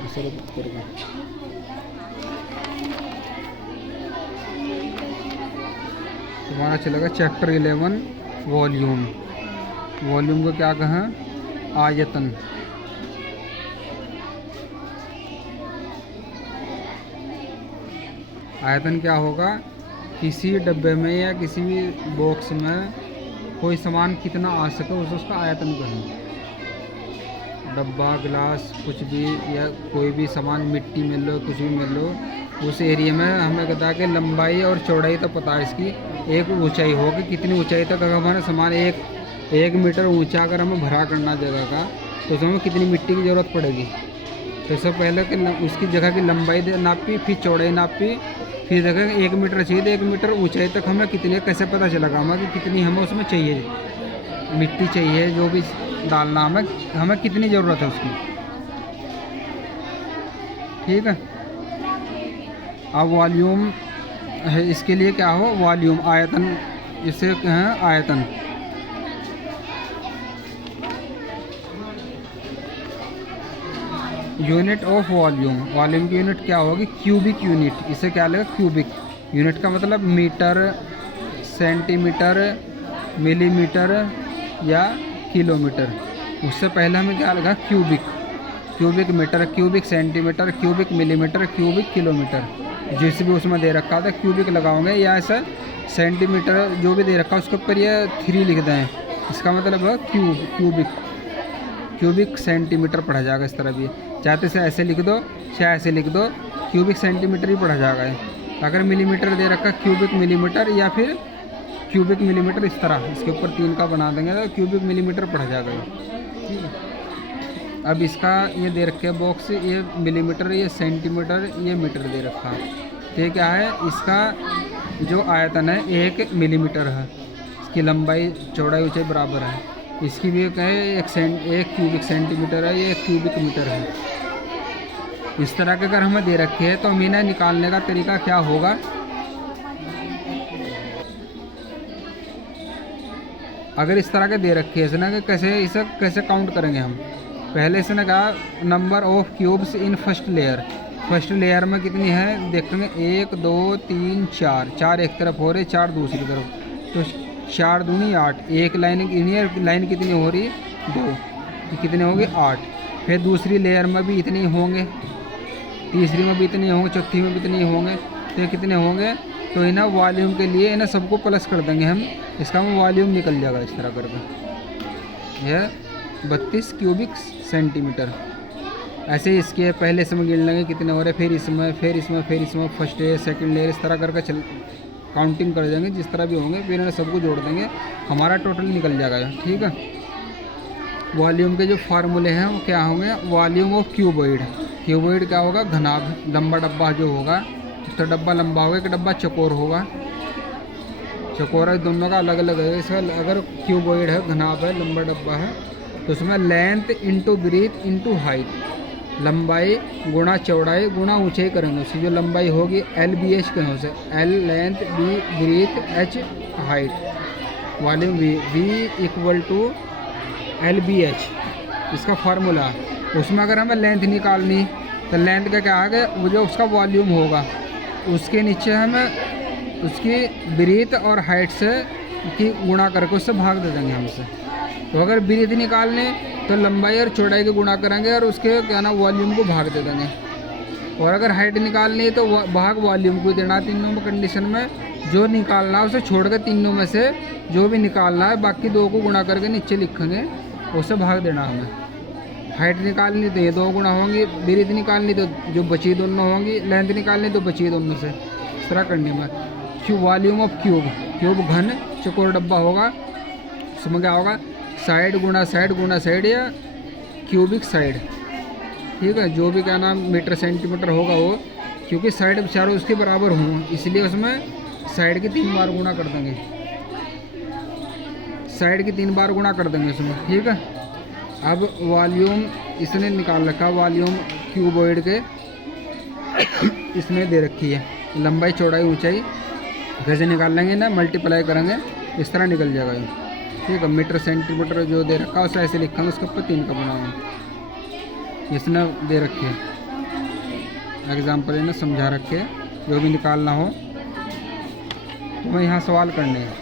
ऐसे करके तुम्हारा चलेगा चैप्टर 11 वॉल्यूम। वॉल्यूम को क्या कहें? आयतन। आयतन क्या होगा? किसी डब्बे में या किसी भी बॉक्स में कोई सामान कितना आ सके उसे उसका आयतन कहें। डब्बा, गिलास, कुछ भी या कोई भी सामान, मिट्टी मिल लो, कुछ भी मिल लो, उस एरिया में हमें कहता है कि लंबाई और चौड़ाई तो पता है इसकी, एक ऊंचाई होगी कितनी ऊंचाई तक अगर हमारा सामान एक मीटर ऊंचा अगर हमें भरा करना जगह का, तो उसमें कितनी मिट्टी की ज़रूरत पड़ेगी। तो सब पहले कि उसकी जगह की लंबाई नापी, फिर चौड़ाई नापी, फिर देखा 1 मीटर चाहिए तो 1 मीटर ऊंचाई तक हमें कितने, कैसे पता चलेगा हमें कि कितनी हमें उसमें चाहिए मिट्टी चाहिए, जो भी डालना हमें कितनी ज़रूरत है उसकी। ठीक है। अब वॉल्यूम है, इसके लिए क्या हो? वॉल्यूम, आयतन, इसे कहें आयतन। यूनिट ऑफ वॉल्यूम, वॉल्यूम की यूनिट क्या होगी? Cubic unit. इसे क्या लगेगा? क्यूबिक यूनिट का मतलब मीटर, सेंटीमीटर, मिलीमीटर या किलोमीटर। उससे पहले हमें क्या लगा? Cubic. Cubic metre, cubic centimetre, cubic millimetre, cubic kilometre. जिस भी उसमें दे रखा था क्यूबिक लगाओगे, या ऐसा सेंटीमीटर जो भी दे रखा है उसके ऊपर ये 3 लिख दें, इसका मतलब है क्यूबिक सेंटीमीटर पढ़ा जाएगा। इस तरह भी चाहते से ऐसे लिख दो, चाहे ऐसे लिख दो, क्यूबिक सेंटीमीटर ही पढ़ा जाएगा। अगर मिलीमीटर दे रखा, क्यूबिक मिलीमीटर या फिर क्यूबिक मिलीमीटर, इस तरह इसके ऊपर 3 का बना देंगे तो क्यूबिक मिलीमीटर पढ़ा जाएगा। ठीक है। अब इसका ये दे रखे बॉक्स, ये मिलीमीटर, ये सेंटीमीटर, ये मीटर दे रखा है। तो ये क्या है? इसका जो आयतन है 1 मिलीमीटर है, इसकी लंबाई, चौड़ाई, ऊंचाई बराबर है। इसकी भी कहे 1 क्यूबिक सेंटीमीटर है, ये 1 क्यूबिक मीटर है। इस तरह के अगर हमें दे रखे हैं तो हमें इन्हें निकालने का तरीका क्या होगा? अगर इस तरह के दे रखे हैं इसने कि कैसे इसे कैसे काउंट करेंगे हम? पहले इसने कहा number of cubes in first layer. First layer में कितनी है देखेंगे? 1 2 3 4 एक तरफ हो रही, 4 दूसरी तरफ, तो 4 दूनी 8। एक लाइन कितनी हो रही? 2, कितने होंगे? 8। फिर दूसरी लेयर में भी इतनी होंगे, तीसरी में भी इतने होंगे, चौथी में भी इतने होंगे, तो कितने होंगे? तो इन्हें वॉल्यूम के लिए इन्हें सबको प्लस कर देंगे हम, इसका वॉल्यूम निकल जाएगा इस तरह करके। यह 32 क्यूबिक सेंटीमीटर। ऐसे इसके पहले इसमें गिन लेंगे कितने हो रहे, फिर इसमें, फिर इसमें, फिर इसमें, फर्स्ट लेयर, सेकंड लेयर, इस तरह करके काउंटिंग कर देंगे जिस तरह भी होंगे, फिर इन्हें सबको जोड़ देंगे, हमारा टोटल निकल जाएगा। ठीक है। वॉल्यूम के जो फार्मूले हैं वो क्या होंगे? Volume of cuboid. क्यूबॉइड क्या होगा? घनाभ, लंबा डब्बा जो होगा, तो डब्बा लंबा होगा, एक डब्बा चौकोर होगा। चौकोर दोनों का अलग अलग है। इसका अगर क्यूबॉइड है, घनाभ है, लंबा डब्बा है, तो उसमें length into breadth into height, लंबाई गुणा चौड़ाई गुणा ऊंचाई करेंगे। उसकी जो लंबाई होगी LBH कहें उसे, L length, B breadth, H height, volume V equal to LBH, इसका फार्मूला। उसमें अगर हमें लेंथ निकालनी तो लेंथ का क्या है? वो जो उसका वॉल्यूम होगा उसके नीचे हमें उसकी ब्रीथ और हाइट से की गुणा करके उससे भाग दे देंगे हमसे। तो अगर ब्रीथ निकालने तो लंबाई और चौड़ाई के गुणा करेंगे और उसके क्या ना वॉल्यूम को भाग दे देंगे। और अगर हाइट निकालनी है तो भाग वॉल्यूम को देना। तीनों में कंडीशन में जो निकालना है उसे छोड़ कर तीनों में से जो भी निकालना है बाकी 2 को गुणा करके नीचे लिखेंगे, उसे भाग देना हमें। हाइट निकालनी तो ये 2 गुणा होंगी, ब्रीथ निकालनी तो जो बची दोनों होंगी, लेंथ निकालनी तो बची दोनों से, इस तरह करने में। वॉल्यूम ऑफ क्यूब घन चौकोर डब्बा होगा, उसमें क्या होगा? साइड गुणा साइड या क्यूबिक साइड। ठीक है। जो भी क्या नाम मीटर सेंटीमीटर होगा वो, क्योंकि साइड चारों उसके बराबर हों इसलिए उसमें साइड की 3 बार गुणा कर देंगे, साइड की 3 बार गुणा कर देंगे उसमें। ठीक है। अब वॉल्यूम इसने निकाल रखा, वॉल्यूम क्यूबॉइड के इसमें दे रखी है, लंबाई चौड़ाई ऊंचाई कैसे निकाल लेंगे ना, मल्टीप्लाई करेंगे, इस तरह निकल जाएगा ये। ठीक है। मीटर सेंटीमीटर जो दे रखा है उसे ऐसे लिखेंगे, उसके ऊपर 3 का बनाएंगे, इसने दे रखे है। एग्जाम्पल इन्हें समझा रखे, जो भी निकालना हो तुम्हें यहाँ सवाल करने हैं।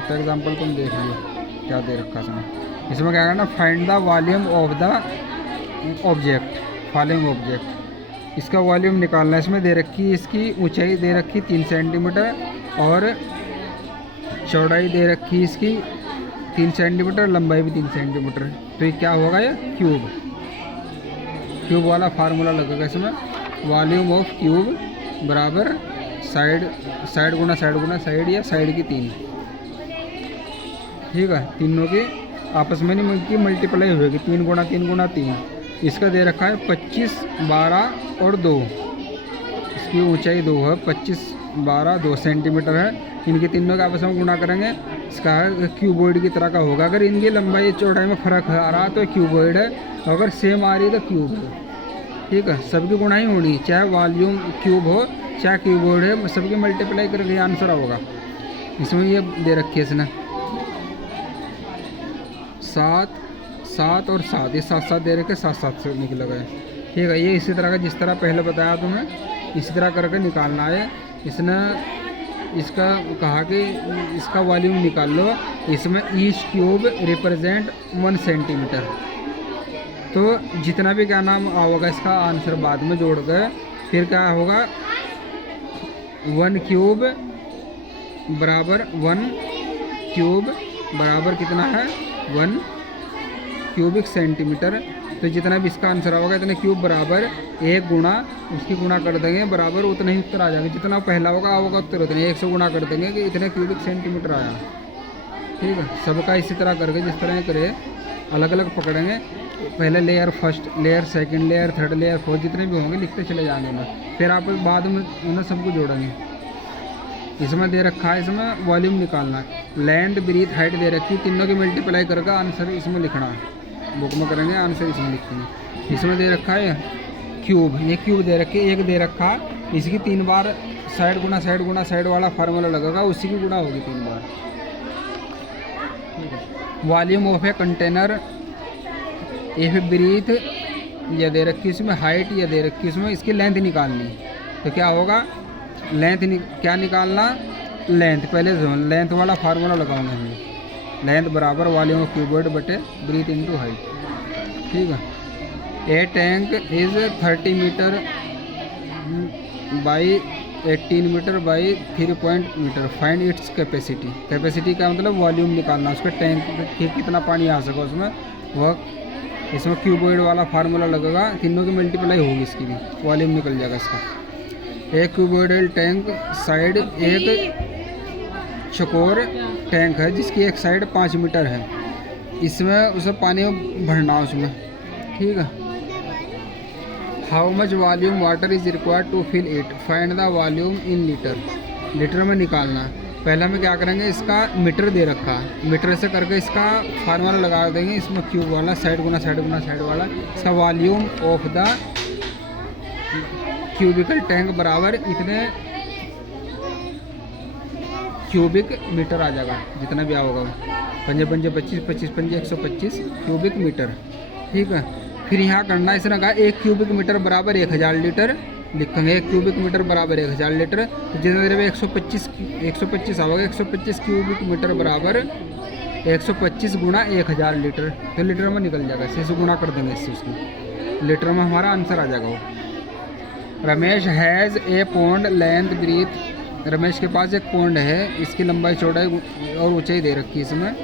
तो एग्जाम्पल तुम देख लो क्या दे रखा इसमें। इसमें क्या करना, find the volume of the object, following object. इसका वॉल्यूम निकालना है। इसमें दे रखी है, इसकी ऊंचाई दे रखी 3 सेंटीमीटर और चौड़ाई दे रखी है इसकी 3 सेंटीमीटर, लंबाई भी 3 सेंटीमीटर। तो ये क्या होगा, ये क्यूब, क्यूब वाला फार्मूला लगेगा इसमें। वॉल्यूम ऑफ क्यूब बराबर साइड गुना साइड या साइड की 3, ठीक है। तीनों की आपस में नहीं की मल्टीप्लाई होगी, 3 गुना 3। इसका दे रखा है 25, 12 और 2। इसकी ऊंचाई 2 है, 25, 12, 2 सेंटीमीटर है। इनके तीनों का आपस में गुणा करेंगे, इसका क्यूबॉइड की तरह का होगा। अगर इनकी लंबाई चौड़ाई में फ़र्क आ रहा तो क्यूबॉइड है, अगर सेम आ रही है तो क्यूब है, ठीक है। सबकी गुणा ही होनी, चाहे वॉल्यूम क्यूब हो चाहे क्यूबॉइड है, सबकी मल्टीप्लाई करके आंसर होगा। इसमें ये दे रखी है इसने 7 और 7, ये 7 दे रखे, 7 से निकल गए, ठीक है। ये इसी तरह का जिस तरह पहले बताया तुम्हें, इसी तरह करके निकालना है। इसने इसका कहा कि इसका वॉल्यूम निकाल लो, इसमें ईच क्यूब रिप्रेजेंट 1 सेंटीमीटर। तो जितना भी क्या नाम होगा इसका आंसर बाद में जोड़ गए, फिर क्या होगा, 1 क्यूब बराबर 1 क्यूब बराबर कितना है, 1 क्यूबिक सेंटीमीटर। तो जितना भी इसका आंसर होगा इतने क्यूब बराबर 1 गुना उसकी गुणा कर देंगे, बराबर उतना ही उत्तर आ जाएगा। जितना पहला होगा उत्तर उतने 100 गुना कर देंगे कि इतने क्यूबिक सेंटीमीटर आया, ठीक है। सबका इसी तरह करके जिस तरह करे अलग अलग पकड़ेंगे, पहले layer, first layer, second layer, third layer, fourth, जितने भी होंगे लिखते चले जाएंगे ना, फिर आप बाद में उन्हें सबको जोड़ेंगे। इसमें दे रखा है, इसमें वॉल्यूम निकालना है, लेंथ, ब्रीथ, हाइट दे रखी, तीनों की मल्टीप्लाई करके आंसर इसमें लिखना है। बुक में करेंगे, आंसर इसमें लिखेंगे। इसमें दे रखा है क्यूब, ये क्यूब दे रखी, एक दे रखा, इसकी 3 बार साइड गुना साइड वाला फार्मूला लगेगा, उसी की गुणा होगी 3 बार। वॉल्यूम ऑफ ए कंटेनर, ये ब्रीथ ये दे रखी, इसमें हाइट ये दे रखी, इसमें इसकी लेंथ निकालनी। तो क्या होगा, क्या निकालना, लेंथ। पहले लेंथ वाला फार्मूला लगाऊंगा हम, लेंथ बराबर वॉल्यूम ऑफ क्यूबॉइड बटे ब्रीथ इनटू हाइट, ठीक है। A tank is 30 metre by 18 metre by 3 metre, find its capacity. Capacity का मतलब वॉल्यूम निकालना, उसके टैंक के कितना पानी आ सका उसमें, वह इसमें क्यूबॉइड वाला फार्मूला लगेगा, तीनों की मल्टीप्लाई होगी, इसकी भी वॉल्यूम निकल जाएगा इसका। एक क्यूबॉइडल टैंक साइड, एक चकोर टैंक है जिसकी एक साइड 5 मीटर है, इसमें उसे पानी भरना उसमें, ठीक है। How much volume water is required to fill it, find the volume in litre. Litre में निकालना। पहले हमें क्या करेंगे, इसका मीटर दे रखा, मीटर से करके इसका फार्मूला लगा देंगे, इसमें क्यूब वाला साइड गुना साइड वाला, इसका volume of the cubical tank बराबर इतने क्यूबिक मीटर आ जाएगा, जितना भी होगा। 5 5 25, 25 5 125 क्यूबिक मीटर, ठीक है। फिर यहाँ करना, इसने कहा 1 क्यूबिक मीटर बराबर 1000 लीटर लिखेंगे। 1 क्यूबिक मीटर बराबर 1000 लीटर, तो जितने देर में 125 आओगे, 125 क्यूबिक मीटर बराबर 125 गुना 1000 लीटर, तो लीटर में निकल जाएगा। इससे गुणा कर देंगे, इससे उसकी लीटर में हमारा आंसर आ जाएगा वो। Ramesh has a pond length breadth, Ramesh के पास एक पौंड है, इसकी लंबाई चौड़ाई और ऊंचाई दे रखी है इसमें।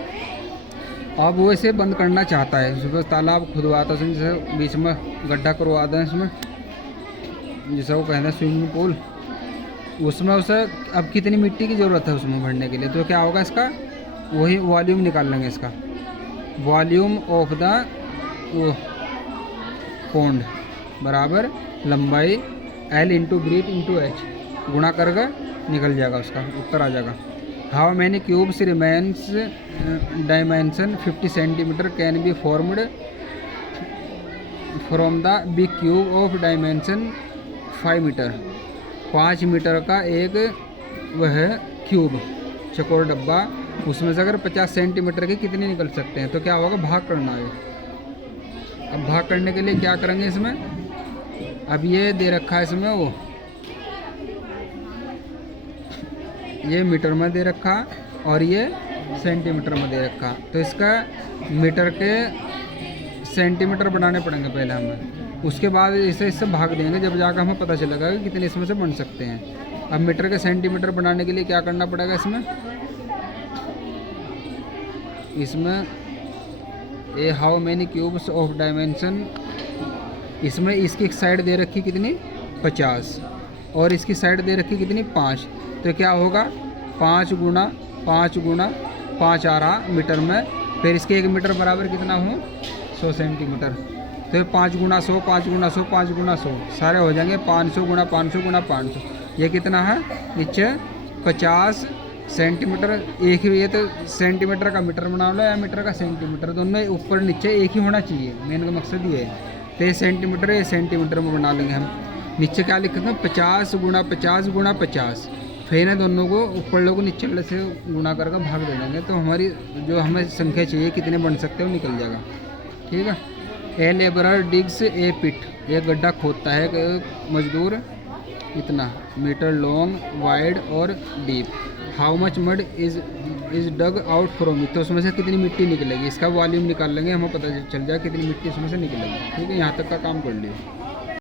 अब वो इसे बंद करना चाहता है, सुबह तालाब खुदवाता है, जैसे बीच में गड्ढा करवा दें इसमें, जैसे वो कहते हैं स्विमिंग पूल, उसमें उसे अब कितनी मिट्टी की ज़रूरत है उसमें भरने के लिए। तो क्या होगा, इसका वही वॉल्यूम निकाल लेंगे, इसका वॉल्यूम ऑफ द पौंड बराबर लंबाई L into breadth into H, गुणा करके निकल जाएगा, उसका उत्तर आ जाएगा। How many cubes remains dimension 50 centimetre can be formed from the big cube of dimension 5 metre. 5 metre का एक वह क्यूब चकोर डब्बा, उसमें से अगर 50 सेंटीमीटर के कितने निकल सकते हैं, तो क्या होगा, भाग करना है। अब भाग करने के लिए क्या करेंगे, इसमें अब ये दे रखा है इसमें वो, ये मीटर में दे रखा और ये सेंटीमीटर में दे रखा। तो इसका मीटर के सेंटीमीटर बनाने पड़ेंगे पहले हमें, उसके बाद इसे इससे भाग देंगे, जब जाकर हमें पता चलेगा कि कितने इसमें से बन सकते हैं। अब मीटर के सेंटीमीटर बनाने के लिए क्या करना पड़ेगा इसमें a how many cubes of dimension, इसमें इसकी एक साइड दे रखी कितनी 50 और इसकी साइड दे रखी कितनी 5। तो क्या होगा 5 गुना 5 आ रहा मीटर में, फिर इसके 1 मीटर बराबर कितना हो 100 सेंटीमीटर। तो 5 गुना 100 5 गुना 100 5 गुना 100 सारे हो जाएंगे 500 गुना 500 गुना 500। ये कितना है नीचे 50 सेंटीमीटर। एक ही, ये तो सेंटीमीटर का मीटर बना लो या मीटर का सेंटीमीटर, दोनों ऊपर नीचे एक ही होना चाहिए, मेन का मकसद ये है। तो ये सेंटीमीटर में बना लेंगे हम। नीचे क्या लिखेंगे 50 गुना 50 गुना 50, फिर है दोनों को ऊपर लोगों नीचे वाले से गुना करके भाग दे देंगे, तो हमारी जो हमें संख्या चाहिए कितने बन सकते हैं वो निकल जाएगा। ठीक है। ए लेबरर डिग्स ए पिट, एक गड्ढा खोदता है एक मजदूर इतना मीटर लॉन्ग वाइड और deep. How much mud is dug out from it, तो उसमें से कितनी मिट्टी निकलेगी, इसका वॉल्यूम निकाल लेंगे, हमें पता चल जाए कितनी मिट्टी उसमें से निकलेगी। ठीक है, यहाँ तक का काम कर लिया।